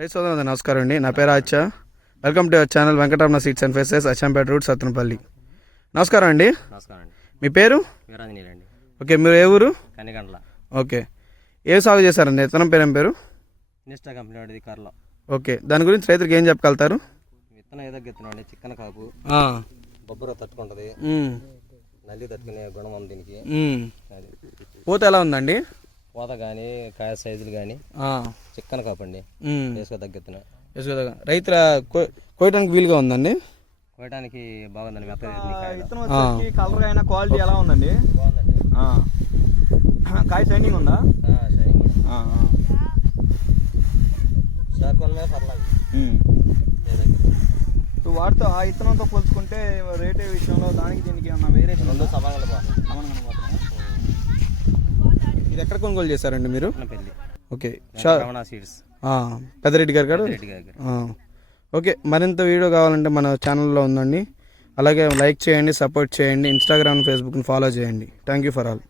రైతు సోదరులందరికీ నమస్కారం అండి. నా పేరు Achha. Welcome to our channel Venkataramana seeds and ఫెసెస్, అచ్చంపేట రూట్, సత్తెనపల్లి. నమస్కారం అండి. నమస్కారం అండి. మీ పేరు? వీరాంజనేయులు అండి. ఓకే, మీరు ఏ ఊరు? కనిగండ్ల. ఓకే, ఏ సాగు చేశారండి? విత్తనం పేరు ఏం పేరు? నిష్టా కంపెనీ వాడిది కర్లో. ఓకే, దాని గురించి రైతులకు ఏం చెప్పగలుగుతారు? విత్తనం ఏదో విత్తనం అండి, చిక్కన కాపు, బొబ్బర తట్టుకుంటుంది, నల్లి తట్టుకునే గుణం ఉంది దీనికి. అది పూత ఎలా ఉందండి? పూత కానీ కాయ సైజులు కానీ చిక్కన కాపండి, వేసుకో తగ్గిస్తున్నాయి. రైతుల కోయటానికి వీలుగా ఉందండి? కోయడానికి బాగుందండి. విత్తనం వచ్చేసి కలర్ అయినా క్వాలిటీ ఎలా ఉందండి? బాగుందండి. కాయ షైనింగ్ ఉందా? ఇప్పుడు వాటితో ఆ విత్తనంతో పోల్చుకుంటే రేట్ విషయంలో దానికి దీనికి ఏమన్నా వేరియేషన్ రెండు సమానంగా ఇది ఎక్కడ కొనుగోలు చేశారండి మీరు? పెళ్ళి. ఓకే, సీడ్స్, పెద్దరెడ్డి గారు గారు. ఓకే, మరింత వీడియో కావాలంటే మన ఛానల్లో ఉందండి. అలాగే లైక్ చేయండి, సపోర్ట్ చేయండి, ఇన్స్టాగ్రామ్, ఫేస్బుక్ని ఫాలో చేయండి. Thank you for all.